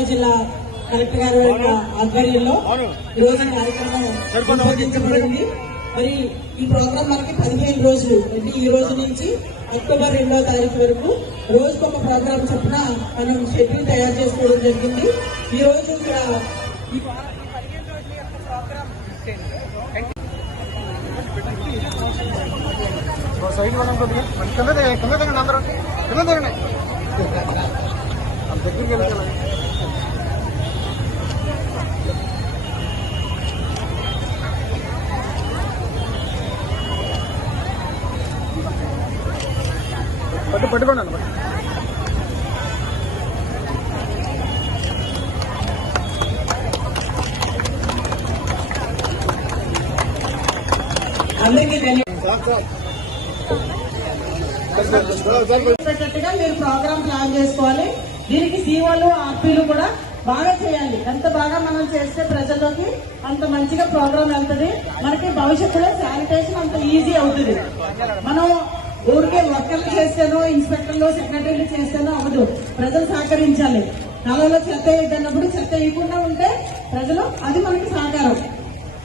నుంచి జిల్లా కలెక్టర్ గారి ఆధ్వర్యంలో ఈ రోజు కార్యక్రమం రూపొందించబడింది. మరి ఈ ప్రోగ్రాం మనకి 15 రోజులు అంటే ఈ రోజు నుంచి అక్టోబర్ 2వ తారీఖు వరకు రోజుకొక ప్రోగ్రాం చొప్పున మనం షెడ్యూల్ తయారు చేసుకోవడం జరిగింది. ఈ రోజు ఇక్కడ ఈ 15 రోజుల యొక్క ప్రోగ్రాం పట్టుకోండి అందరికీ పెట్టినట్టుగా మీరు ప్రోగ్రామ్ ప్లాన్ చేసుకోవాలి. దీనికి సీఓలు ఆర్పీలు కూడా బాగా చేయాలి. ఎంత బాగా మనం చేస్తే ప్రజల్లోకి అంత మంచిగా ప్రోగ్రామ్ వెళ్తుంది. మనకి భవిష్యత్తులో శానిటేషన్ అంత ఈజీ అవుతుంది. మనం ఊరికే వర్కర్లు చేస్తేనో ఇన్స్పెక్టర్లు సెక్రటరీలు చేస్తేనో అవ్వదు. ప్రజలు సహకరించాలి. కాలంలో చెత్త వేయద్దన్నప్పుడు చెత్త వేయకుండా ఉంటే ప్రజలు అది మనకి సహకారం.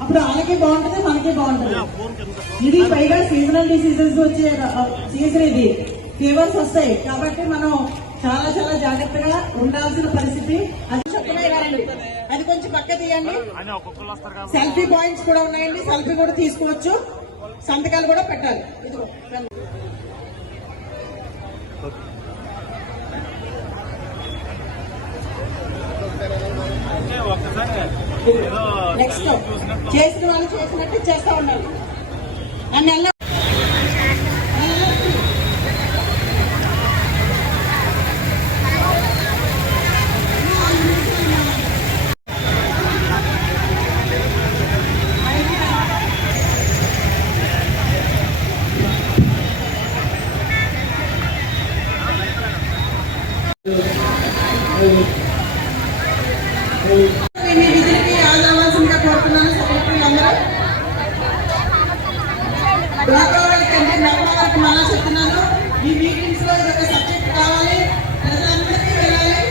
అప్పుడు వాళ్ళకి బాగుంటుంది, మనకి బాగుంటుంది. ఇది పైగా సీజనల్ డిసీజెస్ వచ్చే సీజన్, ఇది ఫీవర్స్ వస్తాయి. కాబట్టి మనం చాలా చాలా జాగ్రత్తగా ఉండాల్సిన పరిస్థితి. అది కొంచెం పక్క తీయండి. సెల్ఫీ పాయింట్స్ కూడా ఉన్నాయండి, సెల్ఫీ కూడా తీసుకోవచ్చు. సంతకాలు కూడా పెట్టాలి. నెక్స్ట్ చేసిన వాళ్ళు చేసినట్టు చేస్తా ఉన్నారు. అన్ని విధులకి ఆదవలసిందిగా కోరుతున్నాను. సెక్రటరీలందరూ వాళ్ళకి మళ్ళా చెప్తున్నాను, ఈ మీటింగ్స్ లో ఇదొక సబ్జెక్ట్ కావాలి, ప్రజలందరికీ వెళ్ళాలి.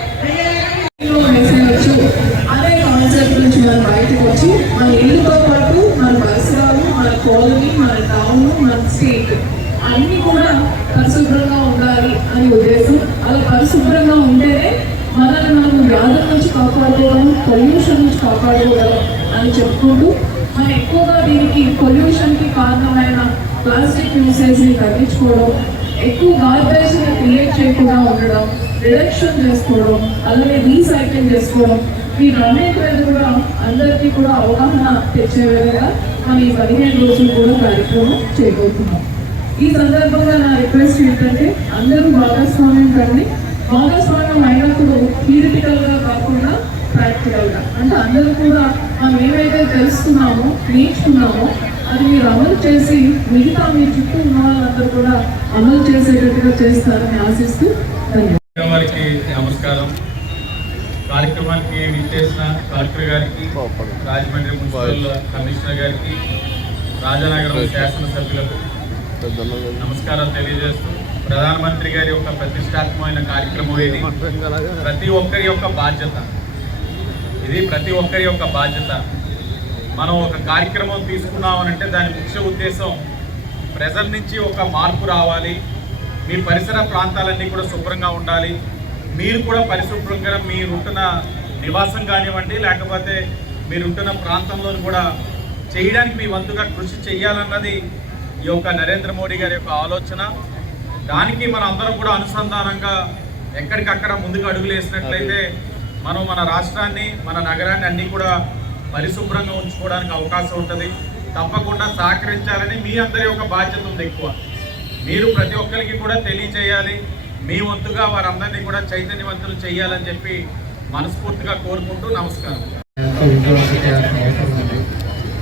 అదే కాన్సెప్ట్ నుంచి మనం బయటకు వచ్చి మన ఇల్లుతో పాటు మన పరిసరాలు, మన కాలనీ, మన టౌన్, మన స్టేట్ అన్ని కూడా పరిశుభ్రంగా ఉండాలి అని ఉద్దేశం. అలా పరిశుభ్రంగా ఉంటేనే మనల్ని మనం వ్యాధుల నుంచి కాపాడుకోవడం, పొల్యూషన్ నుంచి కాపాడుకోవడం అని చెప్పుకుంటూ మనం ఎక్కువగా దీనికి పొల్యూషన్కి కారణమైన ప్లాస్టిక్ యూసేజ్ని తగ్గించుకోవడం, ఎక్కువ గార్బేజ్ని క్రియేట్ చేయకుండా ఉండడం, రిడక్షన్ చేసుకోవడం, అలాగే రీసైక్లింగ్ చేసుకోవడం, వీటన్నిటి మీద కూడా అందరికీ కూడా అవగాహన తెచ్చే విధంగా మనం ఈ 15 రోజులు కూడా కార్యక్రమం చేయబోతున్నాం. ఈ సందర్భంగా నా రిక్వెస్ట్ ఏంటంటే అందరూ భాగస్వామ్యం కండి. భాగస్వామ్యం అయినప్పుడు థియరిటికల్గా కాకుండా ప్రాక్టికల్గా, అంటే అందరూ కూడా మనం ఏవైతే తెలుసుకున్నామో, నేర్చుకున్నామో అది మీరు అమలు చేసి మిగతా మీ చుట్టూ ఉన్న వాళ్ళందరూ కూడా అమలు చేసేటట్టుగా చేస్తారని ఆశిస్తూ ధన్యవాదాలు. నమస్కారం. కార్యక్రమానికి విచ్చేసిన కలెక్టర్ గారికి, రాజమండ్రి మున్సిపల్ కమిషనర్ గారికి, రాజానగరం శాసనసభ్యులకు నమస్కారం తెలియజేస్తూ, ప్రధానమంత్రి గారి యొక్క ప్రతిష్టాత్మకమైన కార్యక్రమం ఇది. ప్రతి ఒక్కరి యొక్క బాధ్యత ఇది. ప్రతి ఒక్కరి యొక్క బాధ్యత. మనం ఒక కార్యక్రమం తీసుకున్నామనంటే దాని ముఖ్య ఉద్దేశం ప్రజల నుంచి ఒక మార్పు రావాలి. మీ పరిసర ప్రాంతాలన్నీ కూడా శుభ్రంగా ఉండాలి. మీరు కూడా పరిశుభ్రంగా మీరుంటున్న నివాసం కానివ్వండి, లేకపోతే మీరుంటున్న ప్రాంతంలో కూడా చేయడానికి మీ వంతుగా కృషి చేయాలన్నది ఈ యొక్క నరేంద్ర మోడీ గారి యొక్క ఆలోచన. దానికి మన అందరం కూడా అనుసంధానంగా ఎక్కడికక్కడ ముందుకు అడుగులు వేసినట్లయితే మనం మన రాష్ట్రాన్ని, మన నగరాన్ని అన్నీ కూడా పరిశుభ్రంగా ఉంచుకోవడానికి అవకాశం ఉంటుంది. తప్పకుండా సహకరించాలని మీ అందరి యొక్క బాధ్యత ఉంది ఎక్కువ. మీరు ప్రతి ఒక్కరికి కూడా తెలియచేయాలి. మీ వంతుగా వారందరినీ కూడా చైతన్యవంతులు చేయాలని చెప్పి మనస్ఫూర్తిగా కోరుకుంటూ నమస్కారం.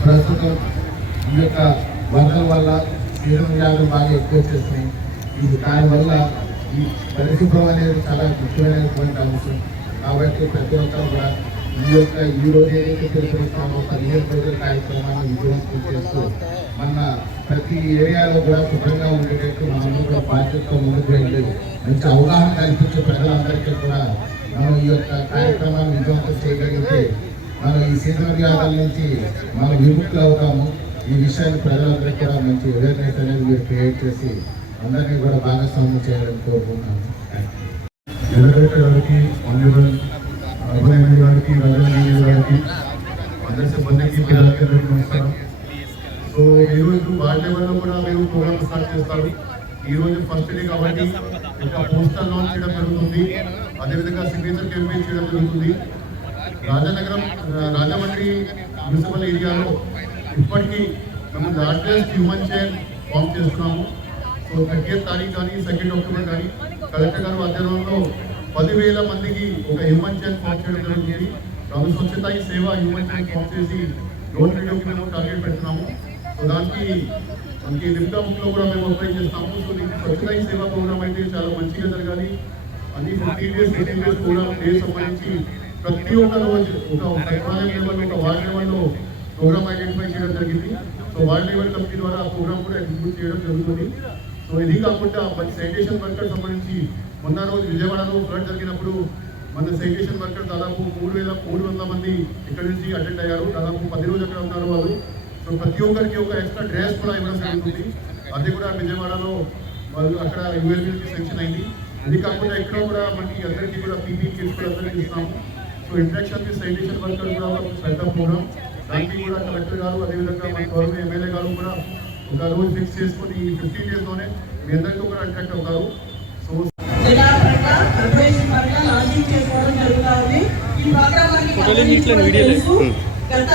ప్రస్తుతం ఈ యొక్క వరదల వల్ల సీజన్ వ్యాధులు బాగా ఎక్కువ వచ్చేస్తున్నాయి. ఇది దానివల్ల ఈ పరిశుభ్రం అనేది చాలా ముఖ్యమైనటువంటి అంశం. కాబట్టి ప్రతి ఒక్కరు కూడా ఈ రోజు ఏదైతే పిలుపునిస్తామో 15 రోజుల కార్యక్రమాన్ని విజయవంతం చేస్తూ మన ప్రతి ఏరియాలో కూడా శుభ్రంగా ఉండేటట్టు మనము కూడా బాధ్యతతో ముందుకు వెళ్ళి మంచి అవగాహన కల్పించే ప్రజలందరికీ కూడా మనం ఈ యొక్క కార్యక్రమాన్ని విజయవంతం చేయగలిగితే మనం ఈ సీజనల్ వ్యాధుల నుంచి మనం విముక్తులు అవుతాము. ఈ విషయాన్ని ప్రజలందరికీ కూడా మంచి అవేర్నెస్ అనేది మీరు క్రియేట్ చేసి అందరినీ కూడా భాగస్వామ్యం చేయాలని కోరుకుంటున్నాను. గారికి, గారికి, రాజానగర్ గారికి, అందరి సిబ్బందికి, పిల్లలకి నమస్కారం. సో ఈరోజు వార్డ్ లెవెల్లో కూడా మీరు ప్రోగ్రామ్ స్టార్ట్ చేస్తారు. ఈరోజు ఫస్ట్ డే కాబట్టి ఒక పోస్టర్ లాంచ్ చేయడం జరుగుతుంది. అదేవిధంగా సిగ్నేచర్ క్యాంపెయిన్ చేయడం జరుగుతుంది. రాజమండ్రి మున్సిపల్ ఏరియాలో ఇప్పటికీ మేము లార్జెస్ట్ హ్యూమన్ చైన్ ఫామ్ చేస్తున్నాము. సో 30వ తారీఖు కానీ 2 అక్టోబర్ కానీ కలెక్టర్ గారు ఆధ్వర్యంలో 10,000 మందికి ఒక హ్యూమన్ చైన్ ఫామ్ చేయడం జరుగుతుంది. రాము స్వచ్ఛత ఈ సేవ హ్యూమన్ చైన్ ఫామ్ చేసి రోడ్ వీడియోకి మేము టార్గెట్ పెడుతున్నాము. సో దానికి మనకి లిప్టా బుక్లో కూడా మేము అప్లై చేస్తాము. సో దీనికి స్వచ్ఛత ఈ సేవ ప్రోగ్రామ్ అయితే చాలా మంచిగా జరగాలి. అన్ని 15 డేస్ 18 డేస్ ప్రోగ్రామ్ డే సంబంధించి ప్రతి ఒక్క రోజు ఒక సచివాలయం లెవెల్, ఒక వార్డ్ లెవెల్లో ప్రోగ్రామ్ ఐడెంటిఫై చేయడం జరిగింది. సో వార్డ్ లెవెల్ కమిటీ ద్వారా ఆ ప్రోగ్రామ్ కూడా ఎగ్జిక్యూట్ చేయడం జరుగుతుంది. సో ఇది కాకుండా మన శానిటేషన్ వర్కర్ సంబంధించి మొన్న రోజు విజయవాడలో ఫ్లడ్ జరిగినప్పుడు మన శానిటేషన్ వర్కర్ దాదాపు 3,300 మంది ఇక్కడ నుంచి అటెండ్ అయ్యారు. దాదాపు 10 రోజులు అక్కడ ఉన్నారు వాళ్ళు. సో ప్రతి ఒక్కరికి ఒక ఎక్స్ట్రా డ్రెస్ కూడా ఇవ్వడం జరుగుతుంది. అది కూడా విజయవాడలో వాళ్ళు అక్కడ యూఎల్బీ నుంచి సెక్షన్ అయింది. ఇది కాకుండా ఇక్కడ కూడా మనకి అందరికీ కూడా పీపీ కిట్స్ కూడా అందరికీ ఇస్తాము. So interaction with sanitation worker కూడా ఒక పెద్ద ప్రోగ్రామ్. దానికి కూడా కలెక్టర్ గారు అదేవిధంగా మన గవర్నమెంట్ ఎమ్మెల్యే గారు కూడా ఒక రోజు ఫిక్స్ చేసుకుని ఈ 15 డేస్లోనే మీ అందరికీ కూడా అట్రాక్ట్ అవుతారు. సో జిల్లా పరంగా కార్పొరేషన్ పరంగా లాంచింగ్ చేసుకోవడం జరుగుతుంది. ఈ ప్రోగ్రామానికి గత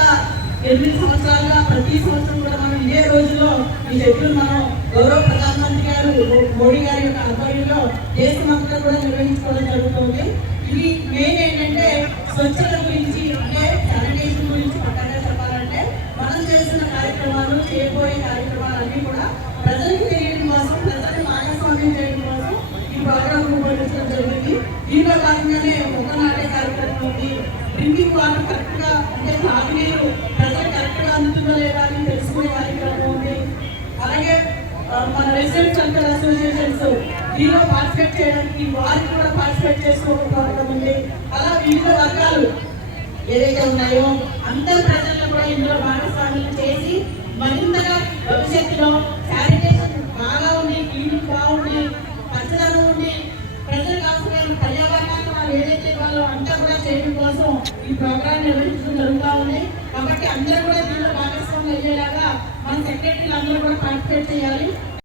8 సంవత్సరాలుగా ప్రతి సంవత్సరం కూడా మనం ఇదే రోజుల్లో ఈ షెడ్యూల్ మనం గౌరవ ప్రధానమంత్రి గారు మోడీ గారి యొక్క ఆధ్వర్యంలో దేశమంతా కూడా నిర్వహించుకోవడం జరుగుతుంది. ఇది మెయిన్ ఏంటంటే స్వచ్ఛత గురించి, అంటే శానిటేషన్ గురించి పక్కగా చెప్పాలంటే మనం చేస్తున్న కార్యక్రమాలు, చేయబోయే కార్యక్రమాలు అన్నీ కూడా ప్రజలకు తెలియడం కోసం, ప్రజల్ని భాగస్వామ్యం చేయడం కోసం ఈ ప్రోగ్రామ్ రూపొందించడం జరిగింది. దీనిలో భాగంగానే మొక్క నాటే కార్యక్రమం ఉంది. డ్రింకింగ్ వాటర్ కరెక్ట్ గా, అంటే తాగునీరు ప్రజలు కరెక్ట్ గా అందుతుందో లేదా అని తెలుసుకునే కార్యక్రమం ఉంది. అలాగే మన రెసిడెంట్ సర్కిల్ అసోసియేషన్స్ దీనిలో పార్టిసిపేట్ చేయడానికి వారికి కూడా పార్టిసిపేట్ చేసుకోవడం ఉంది. అలా వివిధ వర్గాలు ఏదైతే ఉన్నాయో అందరు ప్రజలను కూడా ఇందులో భాగస్వామ్యం చేసి మరింతగా భవిష్యత్తులో శానిటేషన్ బాగా ఉండి, క్లీనింగ్ బాగుండి, పచ్చదనం ఉండి, ప్రజలకు అవసరమైన పర్యావరణాలు ఏదైతే ఇవ్వాలో అంతా కూడా చేయడం కోసం ఈ ప్రోగ్రాం నిర్వహించడం జరుగుతూ ఉంది. కాబట్టి అందరూ కూడా దీనిలో భాగస్వామ్యం అయ్యేలాగా మన సెక్రటరీలు అందరూ కూడా పార్టిసిపేట్ చేయాలి.